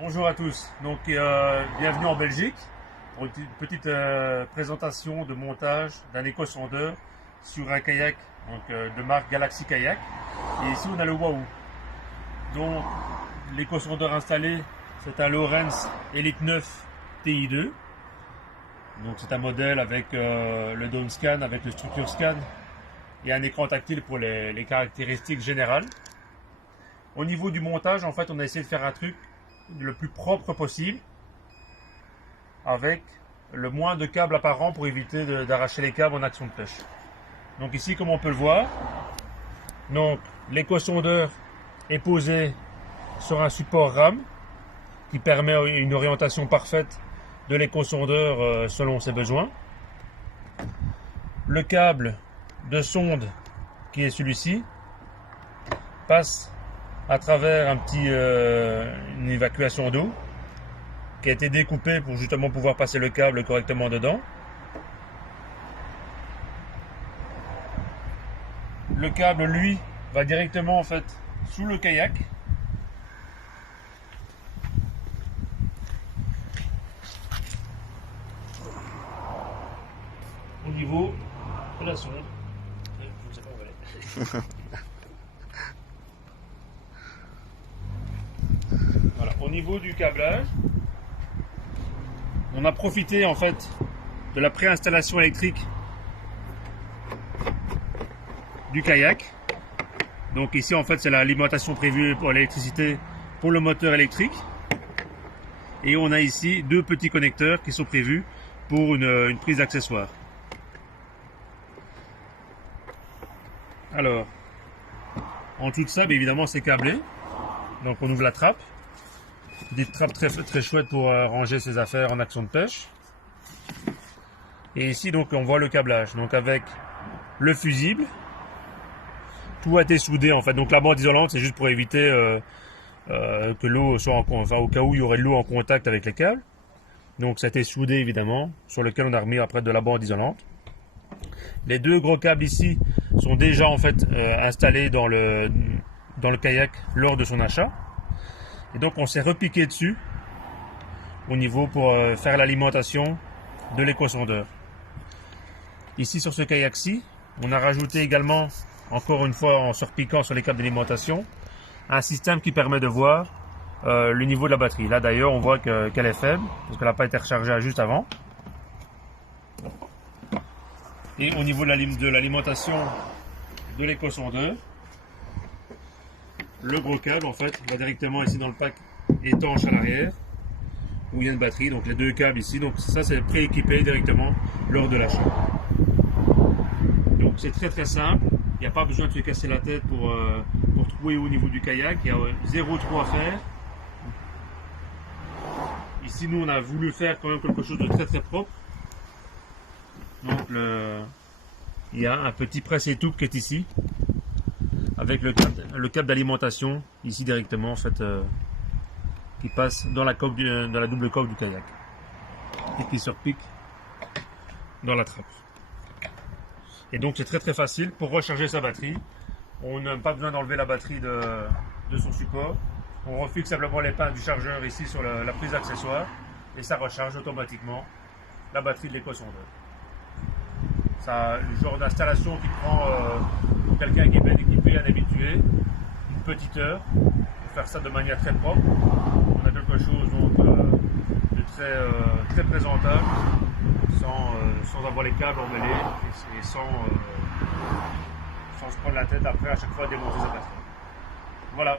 Bonjour à tous, bienvenue en Belgique pour une petite présentation de montage d'un éco-sondeur sur un kayak de marque Galaxy Kayak. Et ici on a le Wahoo. Donc l'éco-sondeur installé, c'est un Lowrance Elite 9 TI2. Donc c'est un modèle avec le down scan, avec le structure scan et un écran tactile pour les caractéristiques générales. Au niveau du montage, en fait, on a essayé de faire un truc le plus propre possible avec le moins de câbles apparents pour éviter d'arracher les câbles en action de pêche. Donc ici, comme on peut le voir, l'éco-sondeur est posé sur un support rame qui permet une orientation parfaite de l'éco-sondeur selon ses besoins. Le câble de sonde qui est celui-ci passe à travers une évacuation d'eau qui a été découpée pour justement pouvoir passer le câble correctement dedans. Le câble, lui, va directement en fait sous le kayak. Au niveau de la sonde. Je ne sais pas où elle est. Voilà. Au niveau du câblage, on a profité en fait de la préinstallation électrique du kayak. Donc ici en fait c'est l'alimentation prévue pour l'électricité pour le moteur électrique. Et on a ici deux petits connecteurs qui sont prévus pour une prise d'accessoire. Alors, en dessous de ça, bien évidemment c'est câblé. Donc on ouvre la trappe. Des trappes très chouettes pour ranger ses affaires en action de pêche. Et ici donc on voit le câblage, donc avec le fusible. Tout a été soudé en fait, donc la bande isolante c'est juste pour éviter que l'eau soit au cas où il y aurait de l'eau en contact avec les câbles. Donc ça a été soudé évidemment, sur lequel on a remis après de la bande isolante. Les deux gros câbles ici sont déjà en fait installés dans le kayak lors de son achat. Et donc on s'est repiqué dessus au niveau pour faire l'alimentation de l'éco-sondeur. Ici sur ce kayak-ci, on a rajouté également, encore une fois en se repiquant sur les câbles d'alimentation, un système qui permet de voir le niveau de la batterie. Là d'ailleurs on voit qu'elle est faible, parce qu'elle n'a pas été rechargée juste avant. Et au niveau de l'alimentation de l'éco-sondeur, le gros câble en fait va directement ici dans le pack étanche à l'arrière où il y a une batterie, donc les deux câbles ici, donc ça c'est prééquipé directement lors de l'achat. Donc c'est très simple, il n'y a pas besoin de se casser la tête pour trouver au niveau du kayak, il y a zéro trou à faire. Ici nous on a voulu faire quand même quelque chose de très propre. Donc il y a un petit presse-étoupe qui est ici avec le câble d'alimentation ici directement en fait qui passe dans la double coque du kayak et qui se repique dans la trappe. Et donc c'est très facile pour recharger sa batterie. On n'a pas besoin d'enlever la batterie de son support. On refixe simplement les pins du chargeur ici sur la prise d'accessoire et ça recharge automatiquement la batterie de l'éco-sondeur. Ça, le genre d'installation qui prend pour quelqu'un qui est bien équipé, un habitué, une petite heure, pour faire ça de manière très propre. On a quelque chose donc, de très présentable, sans avoir les câbles emmêlés et sans se prendre la tête après à chaque fois à démonter sa batterie. Voilà.